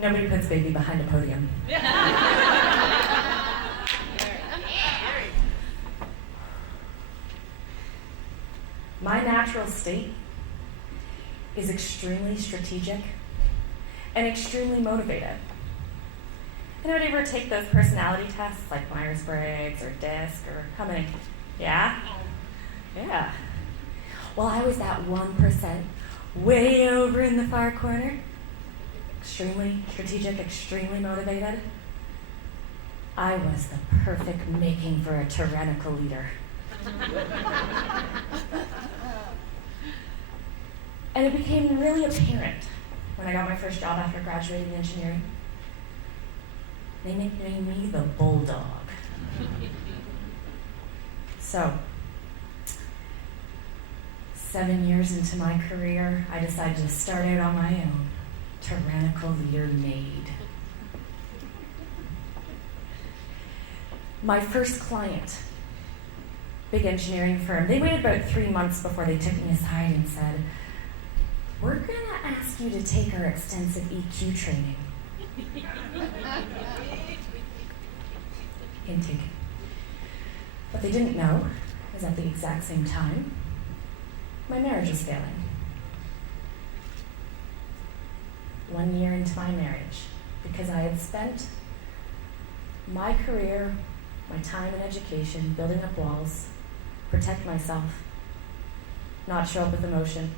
Nobody puts baby behind a podium. My natural state is extremely strategic and extremely motivated. Anybody ever take those personality tests like Myers-Briggs or DISC or how many? Yeah? Yeah. Well, I was that 1% way over in the far corner. Extremely strategic, extremely motivated. I was the perfect making for a tyrannical leader. And it became really apparent when I got my first job after graduating engineering. They nicknamed me the Bulldog. So, 7 years into my career, I decided to start out on my own. Tyrannical leader made. My first client, big engineering firm, they waited about 3 months before they took me aside and said, "We're going to ask you to take our extensive EQ training." Intake. What they didn't know is at the exact same time, my marriage was failing. 1 year into my marriage, because I had spent my career, my time in education, building up walls, protect myself, not show up with emotion,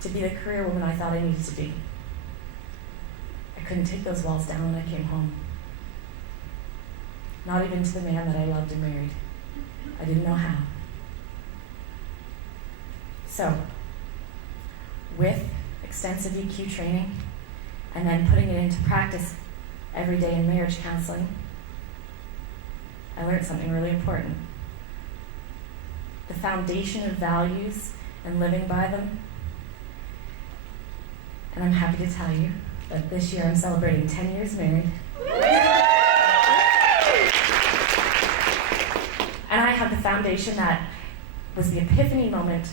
to be the career woman I thought I needed to be. I couldn't take those walls down when I came home. Not even to the man that I loved and married. I didn't know how. So, with extensive EQ training and then putting it into practice every day in marriage counseling, I learned something really important. The foundation of values and living by them. And I'm happy to tell you that this year I'm celebrating 10 years married. And I have the foundation that was the epiphany moment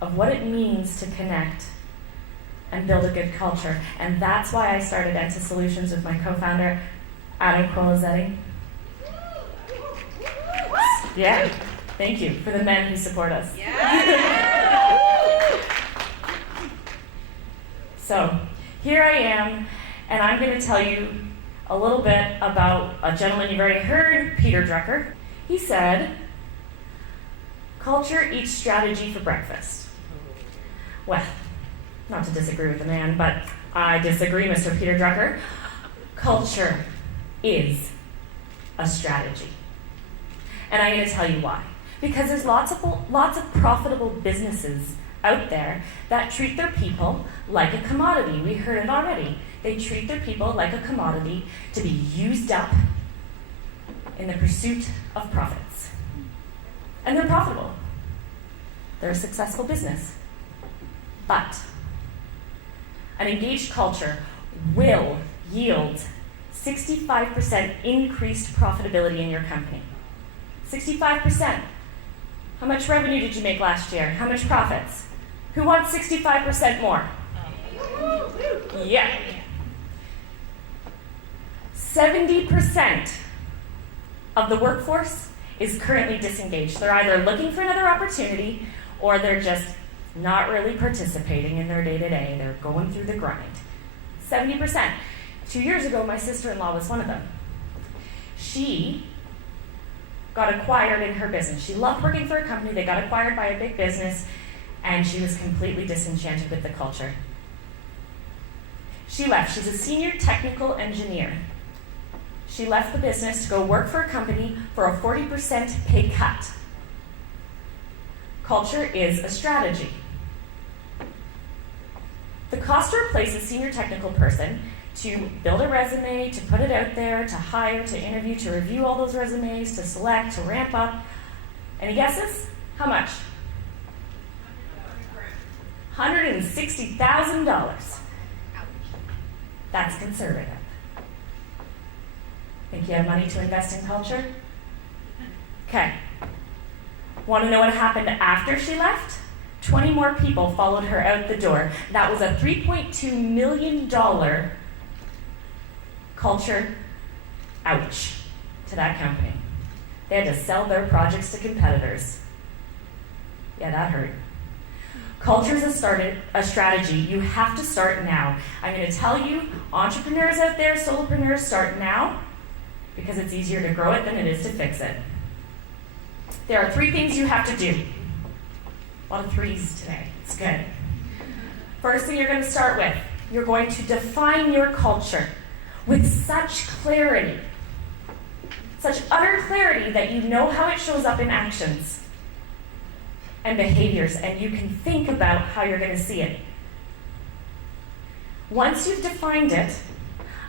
of what it means to connect and build a good culture. And that's why I started Entapus Solutions with my co-founder, Adam Colazetti. Yeah, thank you for the men who support us. Yeah. So, here I am, and I'm going to tell you a little bit about a gentleman you've already heard, Peter Drucker. He said, "Culture eats strategy for breakfast." Well, not to disagree with the man, but I disagree, Mr. Peter Drucker. Culture is a strategy. And I'm going to tell you why. Because there's lots of profitable businesses out there that treat their people like a commodity. We heard it already. They treat their people like a commodity to be used up in the pursuit of profits. And they're profitable. They're a successful business. But an engaged culture will yield 65% increased profitability in your company. 65%. How much revenue did you make last year? How much profits? Who wants 65% more? Yeah. 70% of the workforce is currently disengaged. They're either looking for another opportunity or they're just not really participating in their day-to-day. They're going through the grind. 70%. 2 years ago, my sister-in-law was one of them. She got acquired in her business. She loved working for a company. They got acquired by a big business, and she was completely disenchanted with the culture. She left. She's a senior technical engineer. She left the business to go work for a company for a 40% pay cut. Culture is a strategy. The cost to replace a senior technical person, to build a resume, to put it out there, to hire, to interview, to review all those resumes, to select, to ramp up. Any guesses? How much? $160,000. That's conservative. Think you have money to invest in culture? Okay. Want to know what happened after she left? 20 more people followed her out the door. That was a $3.2 million culture ouch to that company. They had to sell their projects to competitors. Yeah, that hurt. Culture is a strategy. You have to start now. I'm going to tell you, entrepreneurs out there, solopreneurs, start now because it's easier to grow it than it is to fix it. There are 3 things you have to do. A lot of 3s today. It's good. First thing you're going to start with, you're going to define your culture with such clarity, such utter clarity that you know how it shows up in actions and behaviors, and you can think about how you're going to see it. Once you've defined it,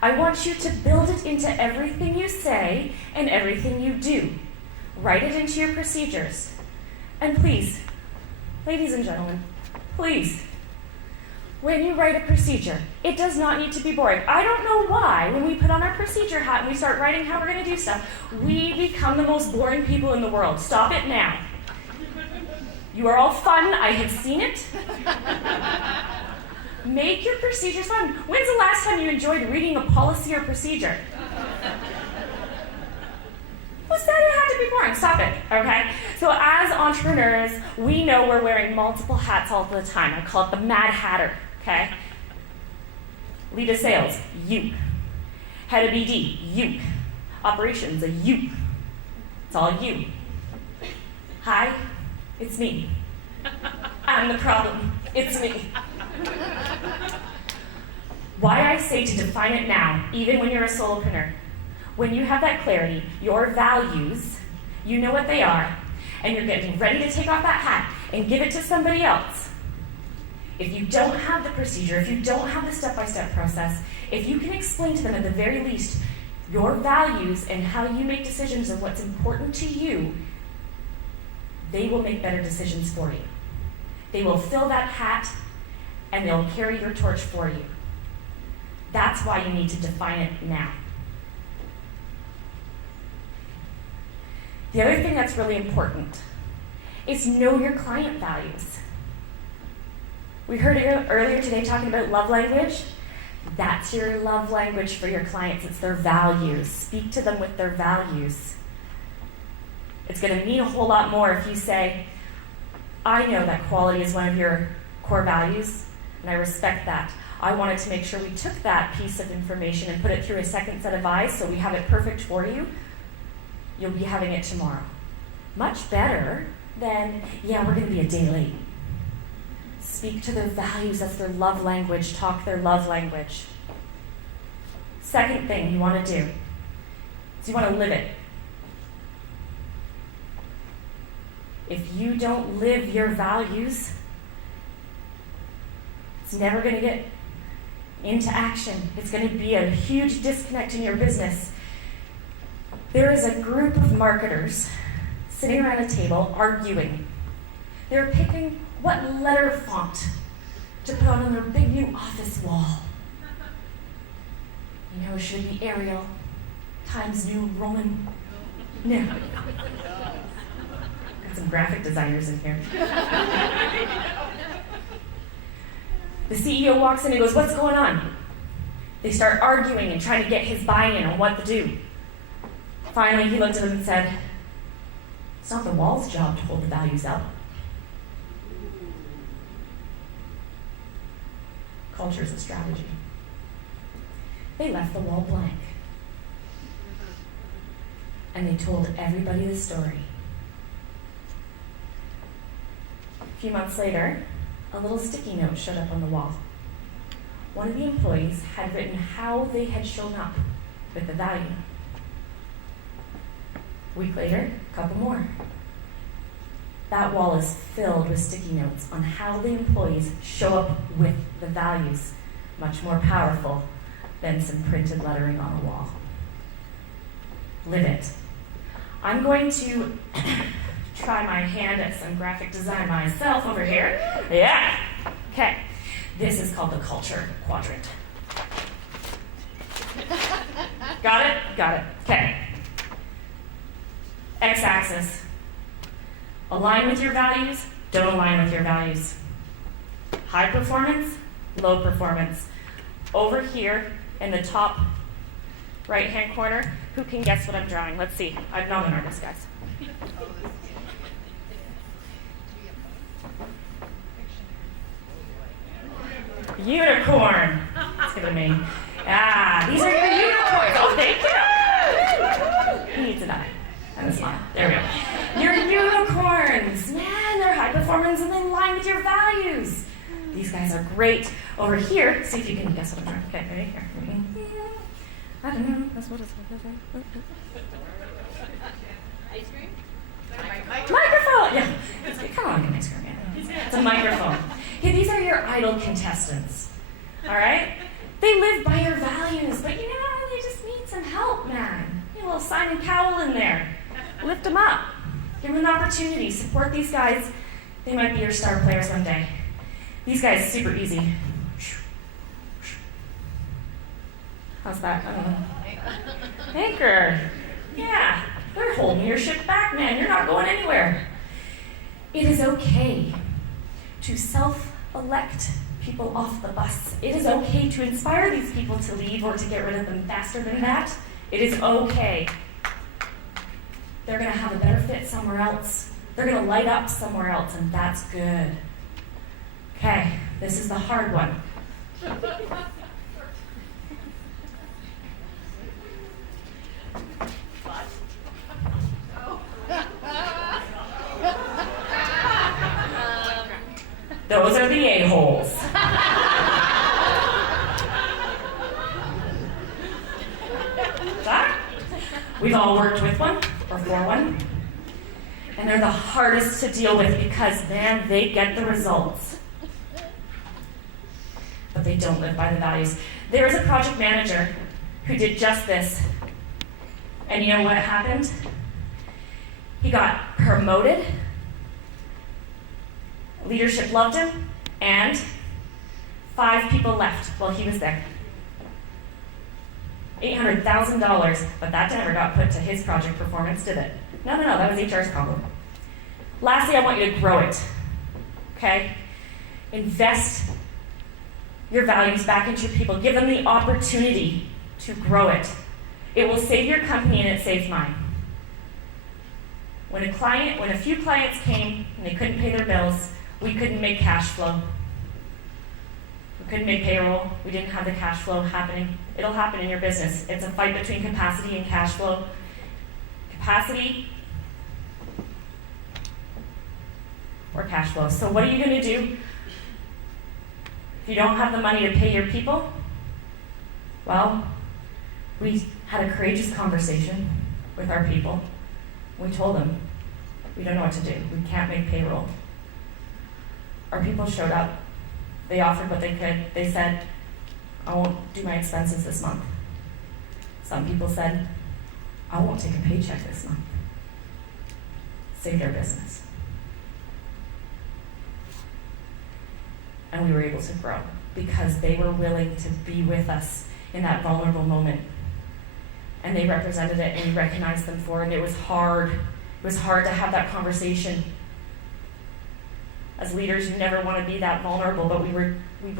I want you to build it into everything you say and everything you do. Write it into your procedures. And please, ladies and gentlemen, please, when you write a procedure, it does not need to be boring. I don't know why, when we put on our procedure hat and we start writing how we're going to do stuff, we become the most boring people in the world. Stop it now. You are all fun. I have seen it. Make your procedures fun. When's the last time you enjoyed reading a policy or procedure? Who said it had to be boring? Stop it, okay? So as entrepreneurs, we know we're wearing multiple hats all the time. I call it the Mad Hatter, okay? Lead of sales, you. Head of BD, you. Operations, a you. It's all you. Hi, it's me. I'm the problem. It's me. Why I say to define it now, even when you're a solopreneur. When you have that clarity, your values, you know what they are, and you're getting ready to take off that hat and give it to somebody else. If you don't have the procedure, if you don't have the step-by-step process, if you can explain to them at the very least your values and how you make decisions and what's important to you, they will make better decisions for you. They will fill that hat and they'll carry your torch for you. That's why you need to define it now. The other thing that's really important is know your client values. We heard earlier today talking about love language. That's your love language for your clients. It's their values. Speak to them with their values. It's going to mean a whole lot more if you say, I know that quality is one of your core values, and I respect that. I wanted to make sure we took that piece of information and put it through a second set of eyes so we have it perfect for you. You'll be having it tomorrow. Much better than, yeah, we're going to be a day late. Speak to their values. That's their love language. Talk their love language. Second thing you want to do is you want to live it. If you don't live your values, it's never going to get into action. It's going to be a huge disconnect in your business. There is a group of marketers sitting around a table arguing. They're picking what letter font to put on their big new office wall. You know, it should be Arial, Times New Roman. No. Got some graphic designers in here. The CEO walks in and goes, what's going on? They start arguing and trying to get his buy-in on what to do. Finally, he looked at them and said, it's not the wall's job to hold the values up. Culture is a strategy. They left the wall blank. And they told everybody the story. A few months later, a little sticky note showed up on the wall. One of the employees had written how they had shown up with the value. A week later, a couple more. That wall is filled with sticky notes on how the employees show up with the values. Much more powerful than some printed lettering on a wall. Live it. I'm going to try my hand at some graphic design myself over here. Yeah. Okay. This is called the culture quadrant. Got it? Got it. Okay. X-axis. Align with your values, don't align with your values. High performance, low performance. Over here in the top right-hand corner, who can guess what I'm drawing? Let's see. I'm not an artist, guys. Unicorn. Let's give it a me. Ah, these are your unicorns. Oh, thank you. He needs an eye and a smile. There we go. Your unicorns. Man, they're high performance and they align with your values. These guys are great. Over here, see if you can guess what I'm drawing. Okay, ready? Here. I don't know. That's what it's Ice cream? Microphone! Yeah. Come on, get an ice cream. Yeah. It's a microphone. Okay, these are your idol contestants. All right? They live by your values, but you know, they just need some help, man. You know, a little Simon Cowell in there. Lift them up. Give them an opportunity. Support these guys. They might be your star players one day. These guys, super easy. How's that? I don't know. Anchor. Yeah, they're holding your ship back, man. You're not going anywhere. It is okay to self-elect people off the bus. It is okay to inspire these people to leave or to get rid of them faster than that. It is okay. They're going to have a better fit somewhere else. They're going to light up somewhere else, and that's good. Okay, this is the hard one. Those are the a-holes. We've all worked with one or for one. And they're the hardest to deal with because, man, they get the results. But they don't live by the values. There is a project manager who did just this. And you know what happened? He got promoted. Leadership loved him, and 5 people left while he was there. $800,000, but that never got put to his project performance, did it? No, that was HR's problem. Lastly, I want you to grow it, okay? Invest your values back into your people. Give them the opportunity to grow it. It will save your company, and it saves mine. When a few clients came and they couldn't pay their bills, we couldn't make cash flow. We couldn't make payroll. We didn't have the cash flow happening. It'll happen in your business. It's a fight between capacity and cash flow. Capacity or cash flow. So what are you going to do if you don't have the money to pay your people? Well, we had a courageous conversation with our people. We told them, we don't know what to do. We can't make payroll. Our people showed up. They offered what they could. They said, I won't do my expenses this month. Some people said, I won't take a paycheck this month. Saved our business. And we were able to grow because they were willing to be with us in that vulnerable moment. And they represented it, and we recognized them for it, and it was hard. It was hard to have that conversation. As leaders, you never want to be that vulnerable, but we were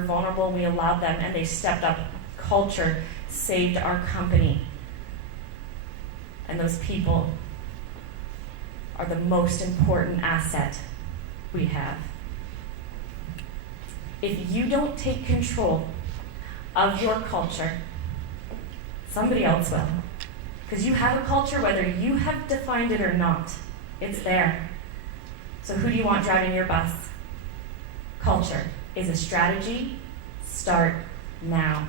vulnerable, and we allowed them, and they stepped up. Culture saved our company. And those people are the most important asset we have. If you don't take control of your culture, somebody else will. Because you have a culture, whether you have defined it or not. It's there. So who do you want driving your bus? Culture is a strategy. Start now.